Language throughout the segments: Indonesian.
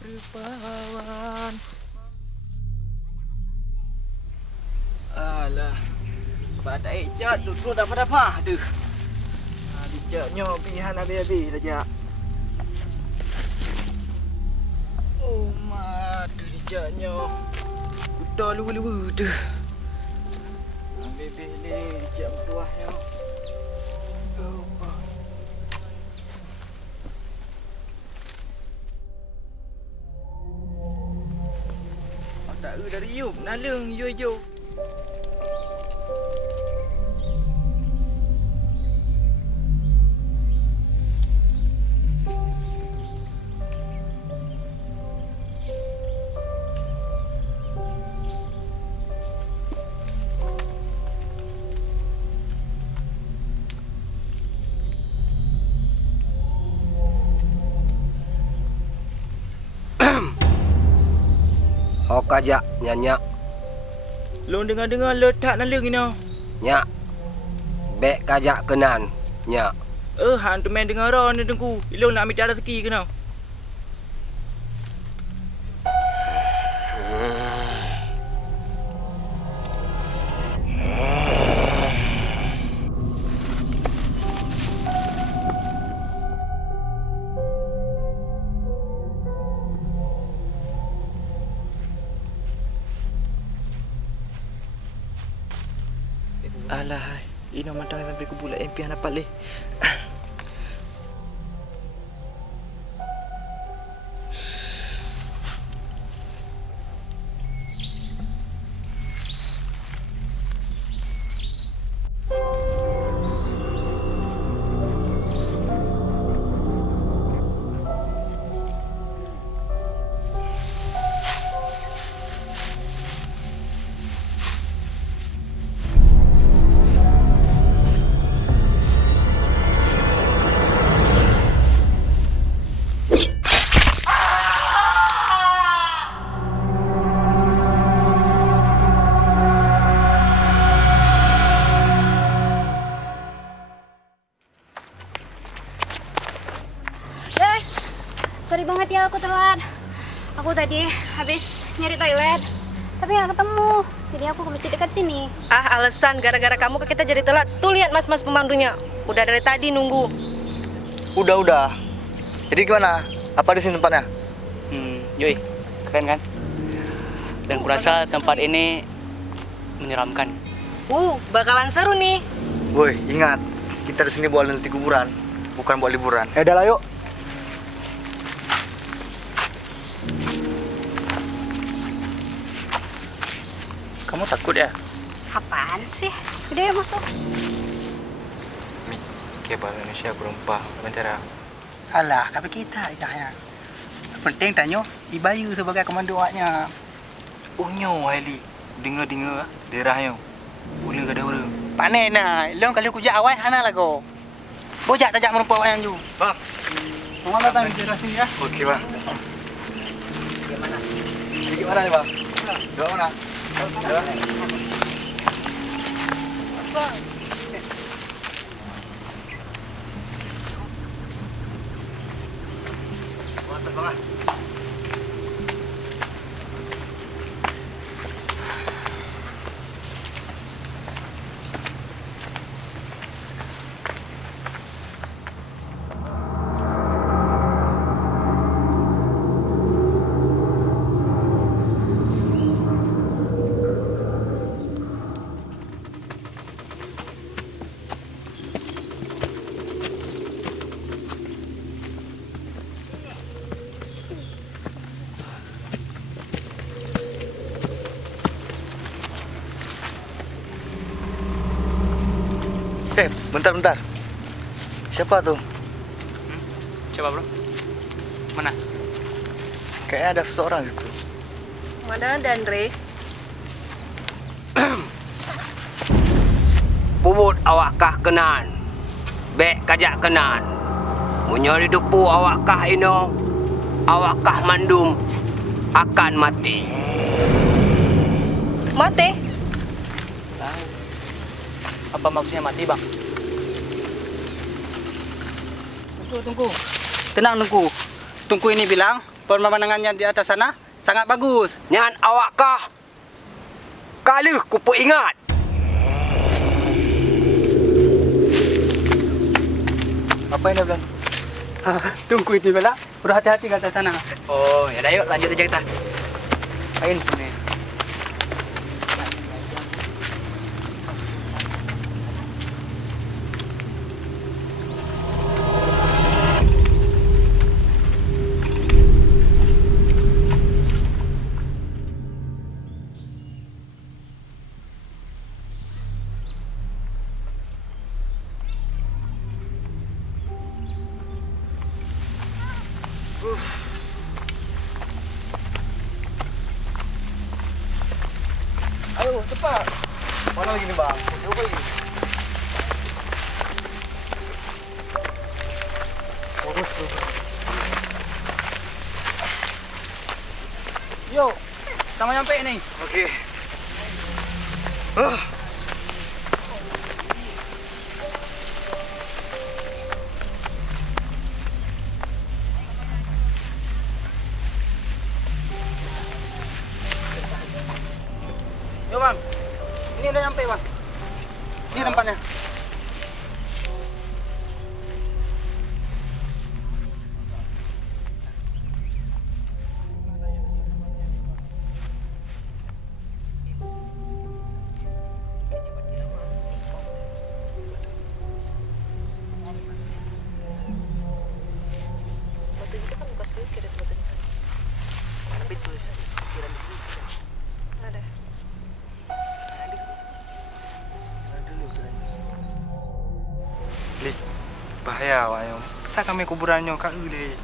Rupawan. Alah. Pada ejat tu dah pada mah tu. Dijaknya pihan habis-habis saja. Oh, madu dijaknya. Kuda luwe-luwe tu. Habis-habis le dijak tuahnya. Oh, tak dari yuk, nalung yo. Hok kajak nyanyak Long dengar-dengar letak nalung ini. nyak. Bek kajak kenan nyak. Han tu main dengar orang ni tengku. Ilong nak ambil cara rezeki ke no? Alah, ini matang sampai ke bulat impian dapat leh. Sorry banget ya aku telat. Aku tadi habis nyari toilet, tapi nggak ketemu. Jadi aku ke masjid dekat sini. Alasan gara-gara kamu ke kita jadi telat. Tuh lihat mas-mas pemandunya. Udah dari tadi nunggu. Udah. Jadi gimana? Apa di sini tempatnya? Yoi, keren kan? Dan kurasa tempat ini menyeramkan. Bakalan seru nih. Woi, ingat, kita di sini buat nanti kuburan, bukan buat liburan. Udah lah yuk. Kamu takut ya? Apaan sih? Udah ya masuk. Kayak bahasa Indonesia berempah, mentera. Alah, kata kita itahnya. Penting tanya Ibayu sebagai komando awaknya. Unyo, Haili. Dengar-dengar daerahnya. Boleh ke ada orang? Panen nah. Long kali kujak awal hana lagu. Bojak tajak merupa awak yang tu. Bang. Orang datang di daerah sini ya. Okey, bang. Bagaimana? Sedikit mana ni, bang? Dua mana? Dua. Mantap banget. Bentar. Siapa tuh? Coba bro. Mana? Kayaknya ada seseorang gitu. Mana ada Andre? Pubut awakkah kenan. Bek kajak kenan. Munya didepu awakkah ino. Awakkah mandum akan mati. Mati? Apa maksudnya mati bang? Tunggu. Tenang tunggu. Tungku ini bilang pemandangannya di atas sana sangat bagus. Nyan awak kah? Kali kupu ingat. Apa ini bilang? Tungku ini bilang berhati-hati ke atas sana. Oh, ya dah yuk lanjut aja kita. Main sini. Ayo cepat. Mana lagi nih bang? Jauh lagi. Urus tuh. Yuk, sama nyampe nih. Oke. Yuk bang, ini udah nyampe bang. Ini tempatnya. Li, bahaya awak yang. Tak kami kuburannya kak Uli.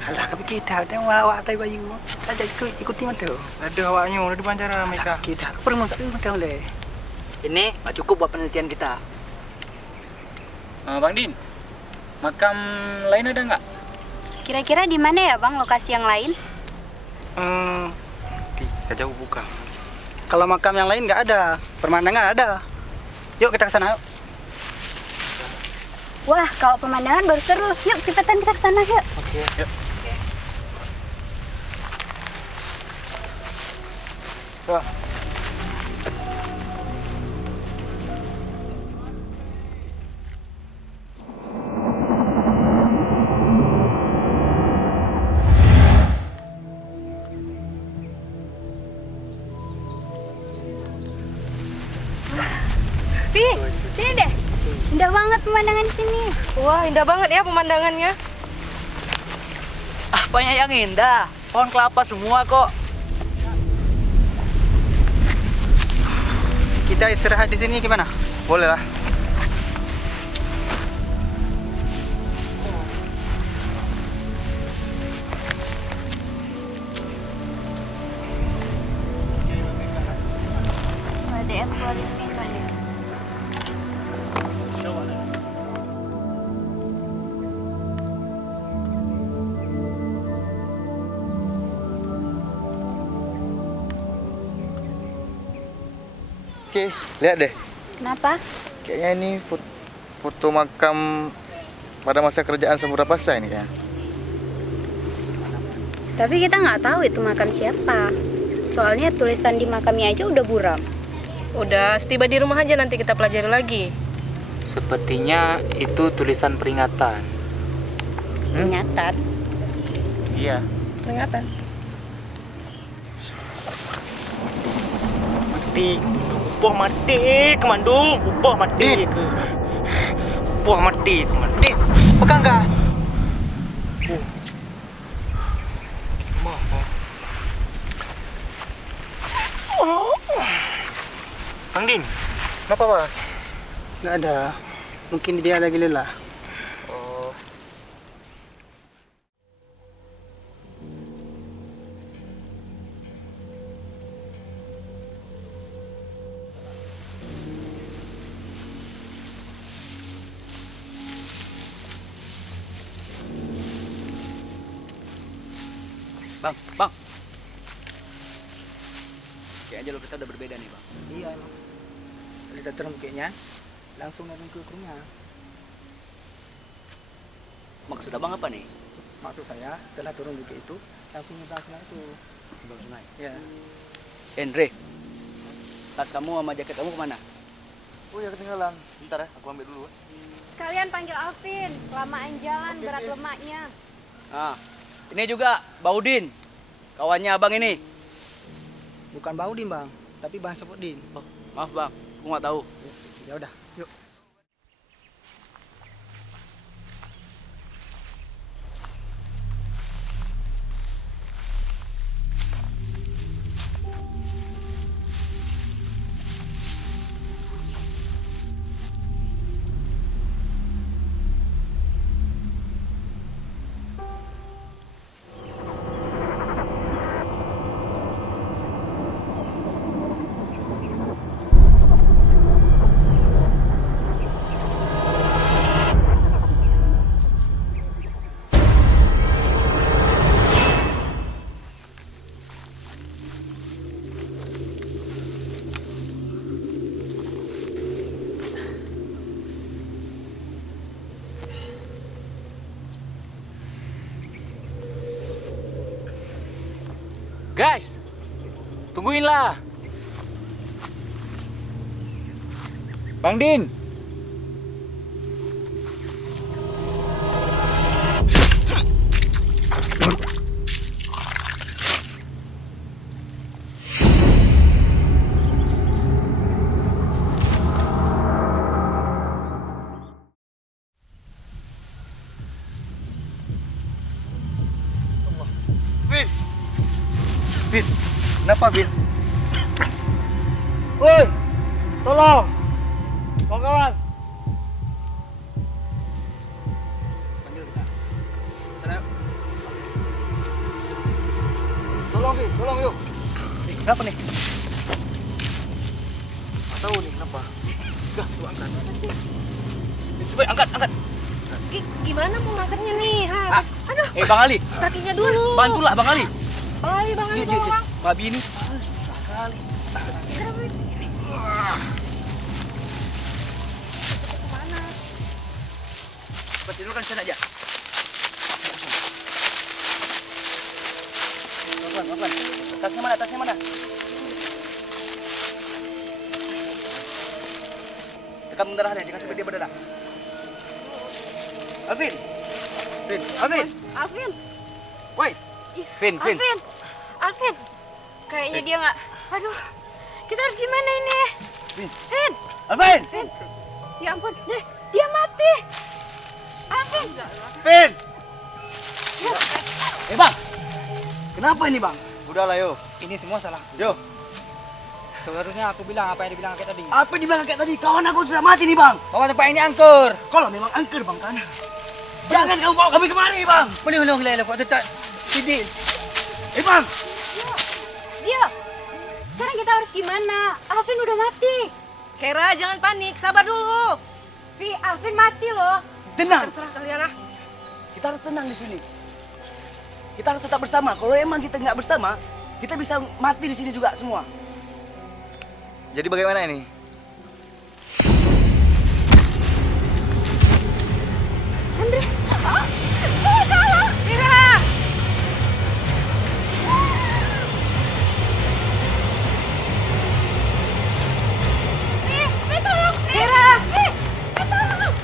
Alah, tapi kita ada awak tai bayu. Ada ikuti mata. Ada awaknya, ada di Banjara mereka. Kita perlu makan oleh. Ini nggak cukup buat penelitian kita. Bang Din, makam lain ada nggak? Kira-kira di mana ya bang lokasi yang lain? Di jauh buka. Kalau makam yang lain nggak ada, pemandangan ada. Yuk kita ke sana yuk. Wah, kalau pemandangan baru seru. Yuk cepetan kita ke sana yuk. Oke, yuk. Wah. Pi, sini deh. Indah banget pemandangan di sini. Wah, indah banget ya pemandangannya. Apanya yang indah? Pohon kelapa semua kok. Kita istirahat di sini gimana? Boleh lah. Ada yang keluarin minta deh. Oke, lihat deh. Kenapa? Kayaknya ini foto makam pada masa kerajaan Samudapasa ini ya. Tapi kita nggak tahu itu makam siapa. Soalnya tulisan di makamnya aja udah buram. Udah, setiba di rumah aja nanti kita pelajari lagi. Sepertinya itu tulisan peringatan. Peringatan. Iya. Peringatan. Mati. Upah mati, Kemandung. Upah mati. Upah mati, Kemandung. Di, pegang kah? Bang Din, kenapa Bang? Nggak ada. Mungkin dia lagi lelah. Oh. Bang. Kayaknya jalur kita udah berbeda nih bang. Iya emang. Kita turun bukitnya, langsung naik ke rumah. Maksud abang apa nih? Maksud saya setelah turun bukit itu langsung nyebrang sungai itu. Bang Sunai. Ya. Andre, tas kamu sama jaket kamu kemana? Oh ya ketinggalan. Bentar ya, aku ambil dulu. Sekalian panggil Alvin, kelamaan jalan berat lemaknya. Nah, ini juga Baudin, kawannya abang ini. Bukan Baudin bang, tapi Bang Sapudin. Oh, maaf bang, aku nggak tahu. Ya udah, yuk. Guys, tungguinlah. Bang Din. Vin, kenapa Vin? Woi, tolong, kawan-kawan. Panggil kita. Sana. Tolong Vin, tolong yuk. Kenapa nih? Nggak tahu nih kenapa. Dah, lu angkat. Coba angkat. Gimana mau ngangkatnya nih? Ha? Aduh, Bang Ali, kakinya dulu. bantulah Bang Ali. Bang Ali, Bang Ali, tolong. Babi ini susah kali. Kemana? Coba tidurkan sana aja. Pelan-pelan. Tasnya mana? Tekan darahnya, jangan sampai dia berdarah. Alvin. Alvin, Woi. Vin. Alvin. Kayaknya dia nggak. Aduh, kita harus gimana ini? Vin. Alvin. Ya ampun, dia mati. Alvin. Vin, Bang. Kenapa ini, Bang? udahlah yuk. Ini semua salah. Yuk. Seharusnya aku bilang apa yang dibilang kakek tadi. Apa yang dibilang kayak tadi? Kawan aku sudah mati nih bang. Bawa tempat ini angkur. Kalau memang angker bang tanah. Jangan kamu bawa kami kemari bang. Boleh lele kok tetap sidil. Bang. Dia. Sekarang kita harus gimana? Alvin udah mati. Kera, jangan panik, sabar dulu. Vi, Alvin mati loh. Tenang. Terserah kalian lah. Kita harus tenang di sini. Kita harus tetap bersama. Kalau emang kita nggak bersama, kita bisa mati di sini juga semua. Jadi bagaimana ini? Andre. Kera! Tolong. Kira. Tolong.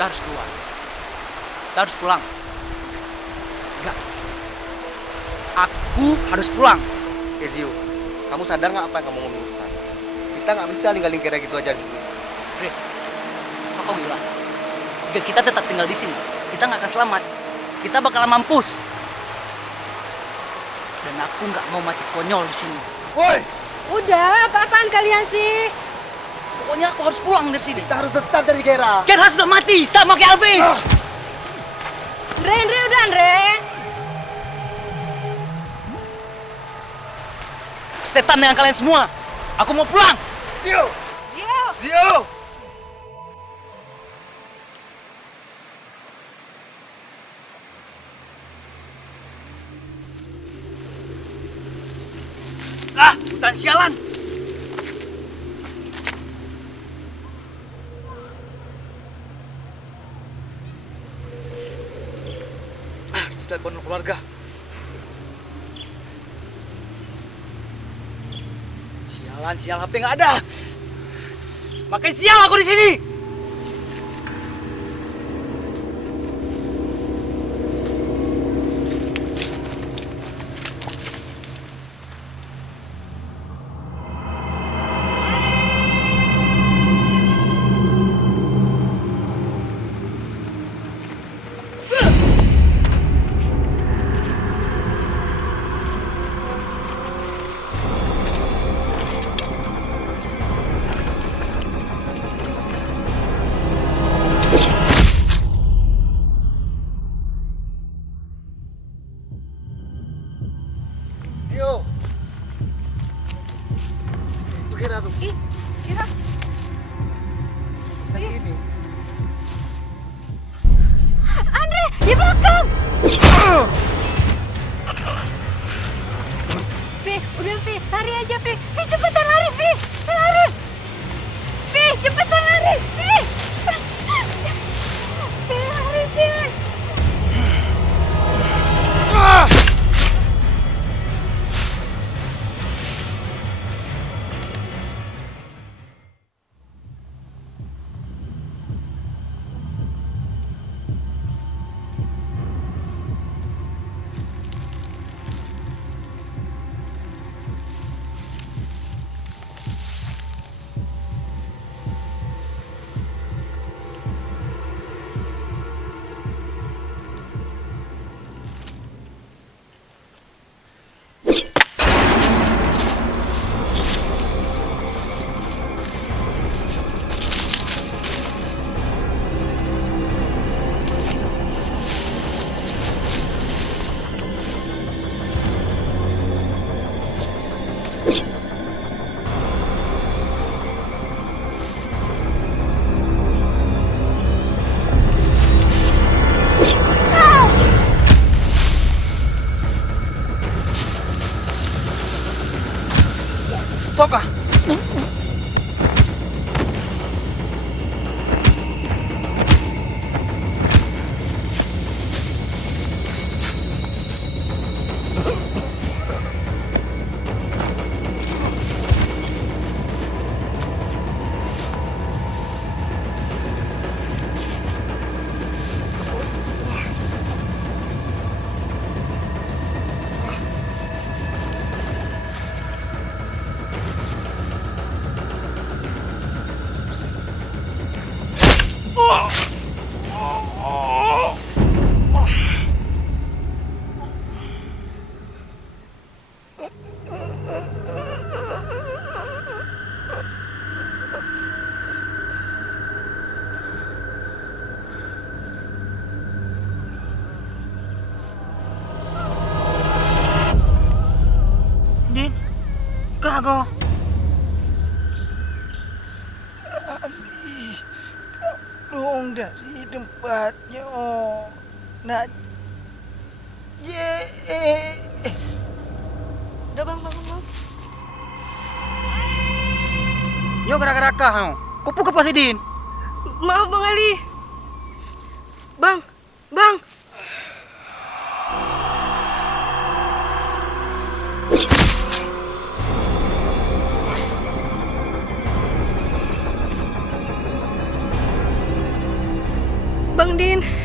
Kita harus keluar. Kita harus pulang. Enggak. Aku harus pulang. Ezio, kamu sadar nggak apa yang kamu ngomong? Kita nggak bisa ninggalin kira gitu aja di sini. Apa kau bilang? Jika kita tetap tinggal di sini, kita nggak akan selamat. Kita bakalan mampus. Dan aku nggak mau mati konyol di sini. Woi, Udah, apa-apaan kalian sih? Pokoknya aku harus pulang dari sini. kita harus tetap dari Kera. Kera sudah mati sama kayak Alvin. Andre, udah Andre. Setan dengan kalian semua. Aku mau pulang. Zio, Gio. Zio. Ah, hutan sialan. Sudah telepon keluarga. Sialan, sial HP nggak ada. Makin sial aku di sini. Zio. Itu Kera tuh. Ih, kira. Kayak gini. Andre, di belakang. Vi, udah Vi, lari aja Vi. Vi, cepetan lari Vi. Lari. Vi, cepetan lari Vi. Vi, lari Vi. Toka. Din, kagak. Dong dari tempatnya, oh. Nah, Udah bang, bang. Yo gara-gara kau. Kupu ke si Din. Maaf Bang Ali. Bang. Bang Din.